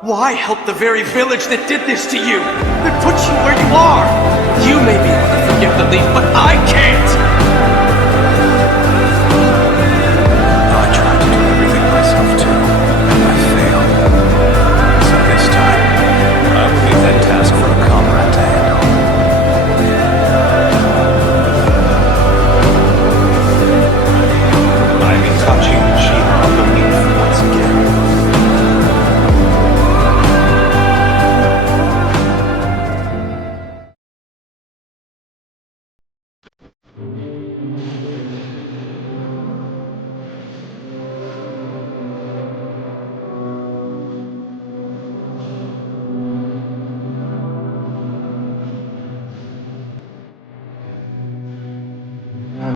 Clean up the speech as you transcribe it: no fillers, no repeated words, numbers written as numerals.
Why help the very village that did this to you? That put you where you are? You may be able to forgive the leaf, but I can't!